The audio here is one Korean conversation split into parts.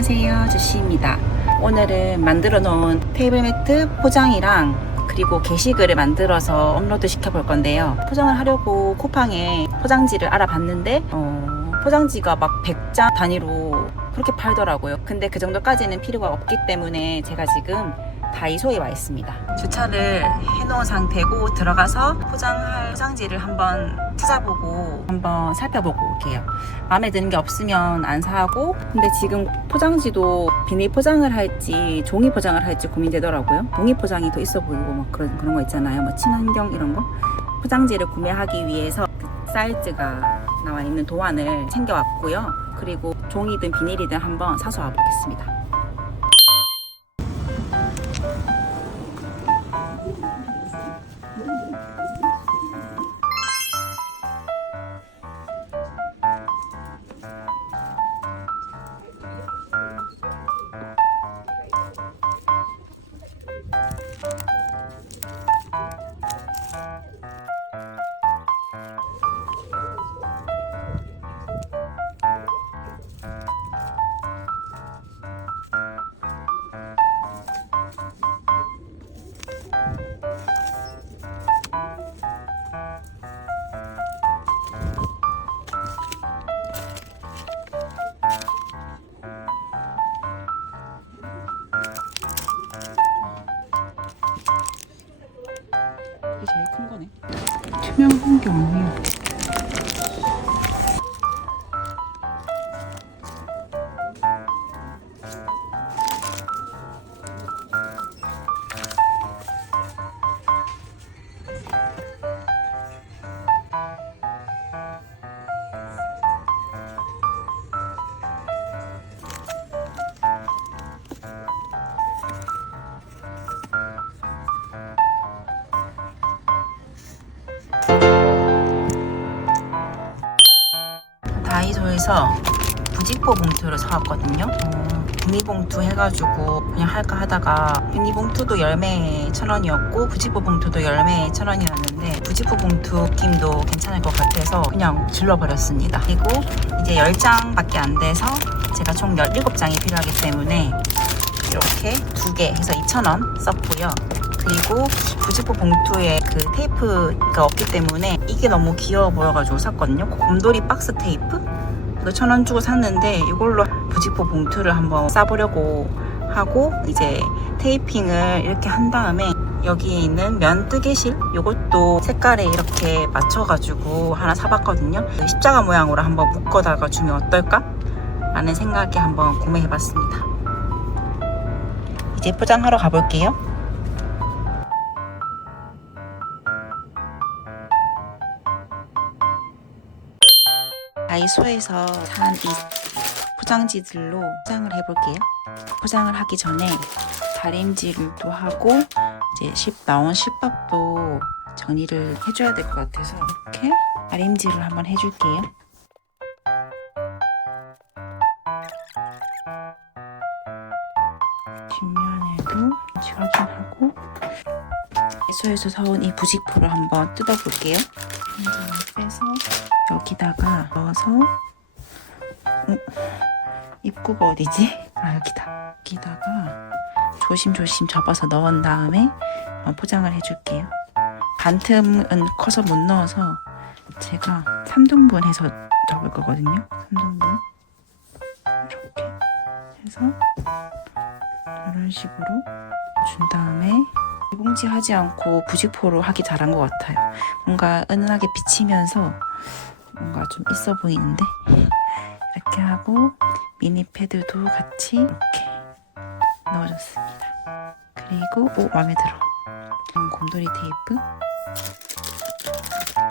안녕하세요. 주시입니다. 오늘은 만들어 놓은 테이블 매트 포장이랑 그리고 게시글을 만들어서 업로드 시켜 볼 건데요. 포장을 하려고 쿠팡에 포장지를 알아봤는데 어, 포장지가 막 100장 단위로 그렇게 팔더라고요. 근데 그 정도까지는 필요가 없기 때문에 제가 지금 다이소에 와 있습니다. 주차를 해놓은 상태고 들어가서 포장할 포장지를 한번 찾아보고 한번 살펴보고 올게요. 마음에 드는 게 없으면 안 사고 근데 지금 포장지도 비닐 포장을 할지 종이 포장을 할지 고민되더라고요. 종이 포장이 더 있어 보이고 막 그런 그런 거 있잖아요. 뭐 친환경 이런 거 포장지를 구매하기 위해서 그 사이즈가 나와 있는 도안을 챙겨왔고요. 그리고 종이든 비닐이든 한번 사서 와보겠습니다. 투명한 게 없네요. 다이소에서 부직포 봉투를 사왔거든요. 어, 비니봉투 해가지고 그냥 할까 하다가 비니봉투도 열매에 천 원이었고 부직포 봉투도 열매에 천 원이었는데 부직포 봉투 느낌도 괜찮을 것 같아서 그냥 질러버렸습니다. 그리고 이제 10장밖에 안 돼서 제가 총 17장이 필요하기 때문에 이렇게 두 개 해서 2,000원 썼고요. 그리고 부직포 봉투에 그 테이프가 없기 때문에 이게 너무 귀여워 보여가지고 샀거든요. 그 곰돌이 박스 테이프? 이거 천 원 주고 샀는데 이걸로 부직포 봉투를 한번 싸보려고 하고 이제 테이핑을 이렇게 한 다음에 여기에 있는 면 뜨개실 이것도 색깔에 이렇게 맞춰가지고 하나 사봤거든요. 그 십자가 모양으로 한번 묶어다가 주면 어떨까? 라는 생각에 한번 구매해봤습니다. 이제 포장하러 가볼게요. 다이소에서 산 이 포장지들로 포장을 해볼게요. 포장을 하기 전에 다림질도 하고 이제 십 나온 십밥도 정리를 해줘야 될 것 같아서 이렇게 다림질을 한번 해줄게요. 뒷면에도 확인하고 다이소에서 사온 이 부직포를 한번 뜯어볼게요. 빼서 여기다가 넣어서 어, 입구가 어디지? 아 여기다. 여기다가 조심조심 접어서 넣은 다음에 어, 포장을 해줄게요. 반틈은 커서 못 넣어서 제가 3등분 해서 접을 거거든요. 3등분. 이렇게 해서 이런 식으로 준 다음에 봉지 하지 않고 부직포로 하기 잘한 것 같아요. 뭔가 은은하게 비치면서 뭔가 좀 있어 보이는데 이렇게 하고 미니 패드도 같이 이렇게 넣어줬습니다. 그리고 오 마음에 들어. 곰돌이 테이프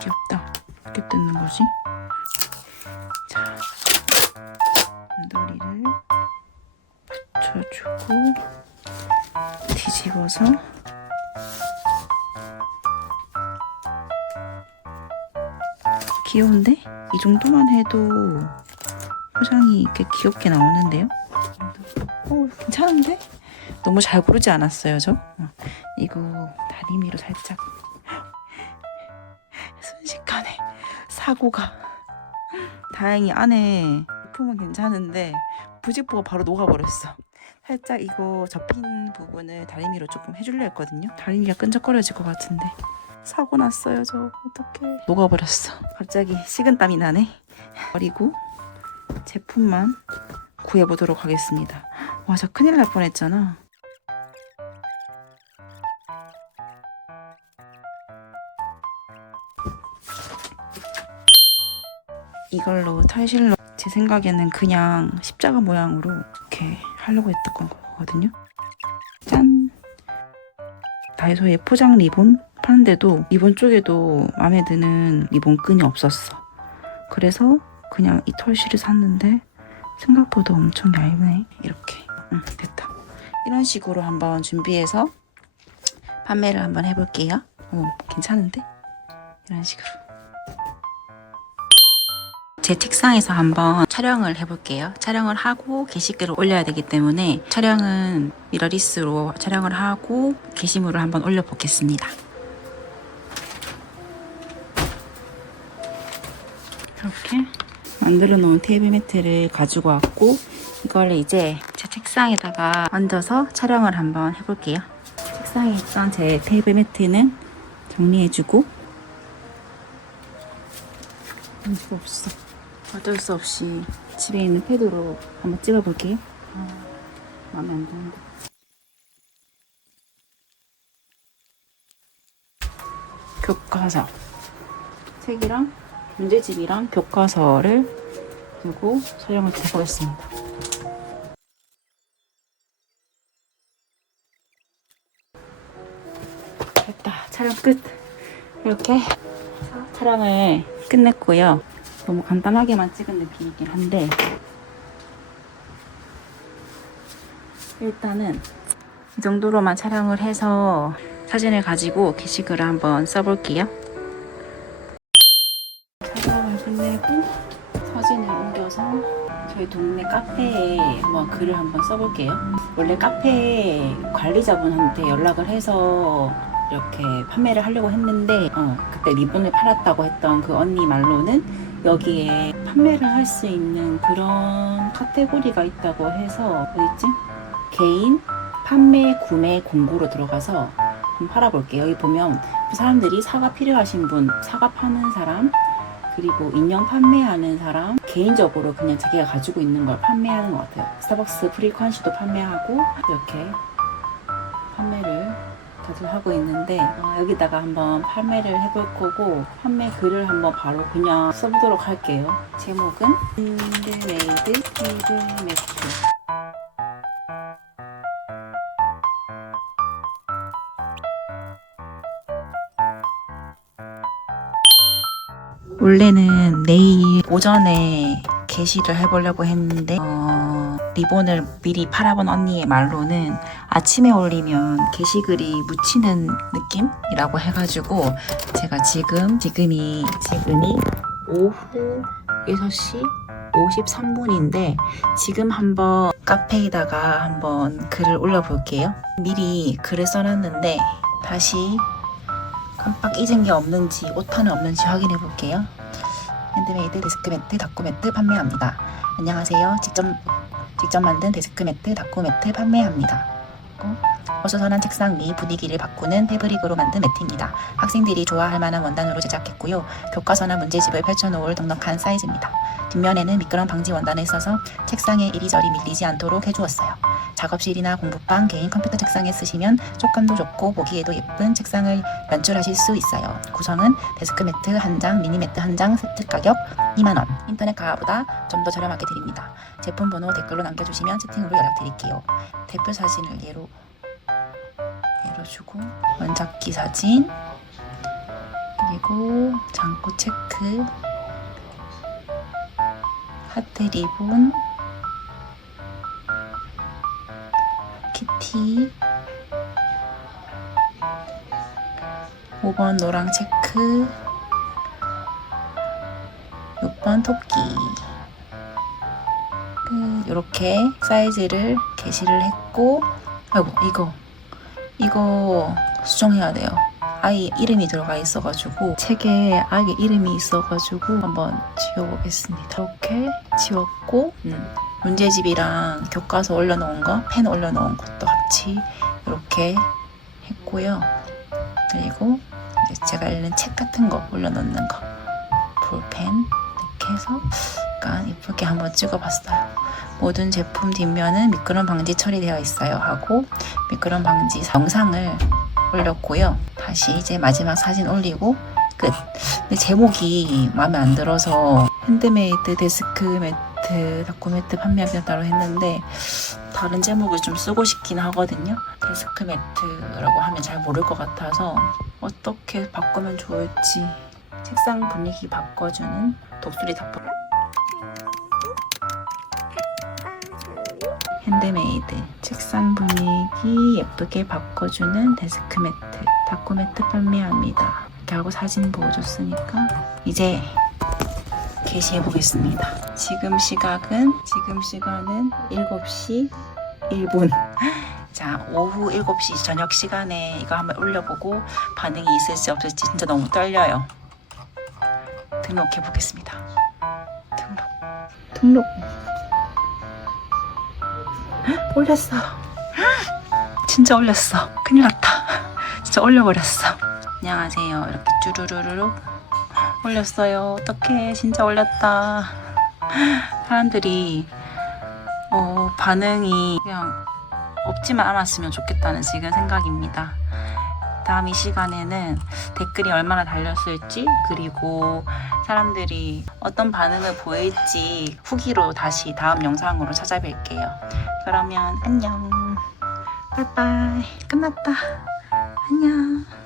귀엽다. 어떻게 뜯는 거지? 자 곰돌이를 맞춰주고 뒤집어서 귀여운데? 이 정도만 해도 포장이 이렇게 귀엽게 나오는데요? 어, 괜찮은데? 너무 잘 고르지 않았어요, 저? 어, 이거 다리미로 살짝 순식간에 사고가 다행히 안에 제품은 괜찮은데 부직포가 바로 녹아버렸어. 살짝 이거 접힌 부분을 다리미로 조금 해줄려 했거든요. 다리미가 끈적거려질 것 같은데 사고 났어요 저 어떡해 녹아버렸어. 갑자기 식은땀이 나네. 버리고 제품만 구해보도록 하겠습니다. 와, 저 큰일 날 뻔했잖아. 이걸로 탈실로 제 생각에는 그냥 십자가 모양으로 이렇게 하려고 했던 거거든요. 짠! 다이소에 포장 리본 파는데도 리본 쪽에도 마음에 드는 리본 끈이 없었어. 그래서 그냥 이 털실을 샀는데 생각보다 엄청 얇네. 이렇게. 응, 됐다. 이런 식으로 한번 준비해서 판매를 한번 해볼게요. 어, 괜찮은데? 이런 식으로. 제 책상에서 한번 촬영을 해볼게요. 촬영을 하고 게시글을 올려야 되기 때문에 촬영은 미러리스로 촬영을 하고 게시물을 한번 올려보겠습니다. 이렇게 만들어 놓은 테이블 매트를 가지고 왔고 이걸 이제 제 책상에다가 얹어서 촬영을 한번 해볼게요. 책상에 있던 제 테이블 매트는 정리해주고 할수 없어. 어쩔 수 없이 집에 있는 패드로 한번 찍어볼게요. 아, 마음에 안 드는데. 교과서 책이랑 문제집이랑 교과서를 두고 촬영을 해보겠습니다. 됐다. 촬영 끝. 이렇게 촬영을 끝냈고요. 너무 간단하게만 찍은 느낌이긴 한데 일단은 이 정도로만 촬영을 해서 사진을 가지고 게시글을 한번 써볼게요. 카페에 한번 글을 한번 써볼게요. 원래 카페 관리자분한테 연락을 해서 이렇게 판매를 하려고 했는데 어, 그때 리본을 팔았다고 했던 그 언니 말로는 여기에 판매를 할 수 있는 그런 카테고리가 있다고 해서 어딨지? 개인 판매 구매 공고로 들어가서 한번 팔아볼게요. 여기 보면 사람들이 사과 필요하신 분, 사과 파는 사람, 그리고 인형 판매하는 사람, 개인적으로 그냥 자기가 가지고 있는 걸 판매하는 것 같아요. 스타벅스 프리퀀시도 판매하고 이렇게 판매를 다들 하고 있는데 어, 여기다가 한번 판매를 해볼 거고 판매 글을 한번 바로 그냥 써보도록 할게요. 제목은 핸드메이드 테이블 매 원래는 내일 오전에 게시를 해보려고 했는데 어, 리본을 미리 팔아본 언니의 말로는 아침에 올리면 게시글이 묻히는 느낌이라고 해가지고 제가 지금 지금이 지금이 오후 6시 53분인데 지금 한번 카페에다가 한번 글을 올려볼게요. 미리 글을 써놨는데 다시 깜빡 잊은 게 없는지 오타는 없는지 확인해 볼게요. 핸드메이드 데스크 매트, 다꾸 매트 판매합니다. 안녕하세요. 직접 직접 만든 데스크 매트, 다꾸 매트 판매합니다. 어? 어수선한 책상 위 분위기를 바꾸는 패브릭으로 만든 매트입니다. 학생들이 좋아할 만한 원단으로 제작했고요. 교과서나 문제집을 펼쳐놓을 넉넉한 사이즈입니다. 뒷면에는 미끄럼 방지 원단을 써서 책상에 이리저리 밀리지 않도록 해주었어요. 작업실이나 공부방, 개인 컴퓨터 책상에 쓰시면 촉감도 좋고 보기에도 예쁜 책상을 연출하실 수 있어요. 구성은 데스크 매트 한 장, 미니 매트 한 장 세트 가격 2만원. 인터넷 가격보다 좀 더 저렴하게 드립니다. 제품 번호 댓글로 남겨주시면 채팅으로 연락드릴게요. 대표 사진을 예로 예로 주고 원작기 사진 그리고 장고 체크 하트 리본 티 5번 노랑 체크. 6번 토끼. 이렇게 사이즈를 게시를 했고 아이고 이거. 이거 수정해야 돼요. 아이 이름이 들어가 있어가지고 책에 아이 이름이 있어가지고 한번 지워보겠습니다. 이렇게 지웠고 음, 문제집이랑 교과서 올려놓은 거, 펜 올려놓은 것도 같이 이렇게 했고요. 그리고 제가 읽는 책 같은 거 올려놓는 거, 볼펜 이렇게 해서 약간 이쁘게 한번 찍어봤어요. 모든 제품 뒷면은 미끄럼 방지 처리되어 있어요 하고 미끄럼 방지 영상을 올렸고요. 다시 이제 마지막 사진 올리고 끝. 근데 제목이 마음에 안 들어서 핸드메이드 데스크 매트, 다코 매트 판매하기로 따로 했는데 다른 제목을 좀 쓰고 싶긴 하거든요. 데스크 매트라고 하면 잘 모를 것 같아서 어떻게 바꾸면 좋을지 책상 분위기 바꿔주는 독수리 닭볶 핸드메이드. 책상 분위기 예쁘게 바꿔주는 데스크 매트 다코 매트 판매합니다. 이렇게 하고 사진 보여줬으니까 이제 게시해 보겠습니다. 지금 시각은 지금 시간은 7시 1분. 자 오후 7시 저녁 시간에 이거 한번 올려보고 반응이 있을지 없을지 진짜 너무 떨려요. 등록해 보겠습니다. 등록. 등록. 헉, 올렸어. 헉, 진짜 올렸어. 큰일 났다. 진짜 올려버렸어. 안녕하세요. 이렇게 쭈루루루루 올렸어요 어떡해 진짜 올렸다 사람들이 어, 반응이 그냥 없지만 않았으면 좋겠다는 지금 생각입니다 다음 이 시간에는 댓글이 얼마나 달렸을지 그리고 사람들이 어떤 반응을 보일지 후기로 다시 다음 영상으로 찾아뵐게요. 그러면 안녕. 빠이빠이. 끝났다. 안녕.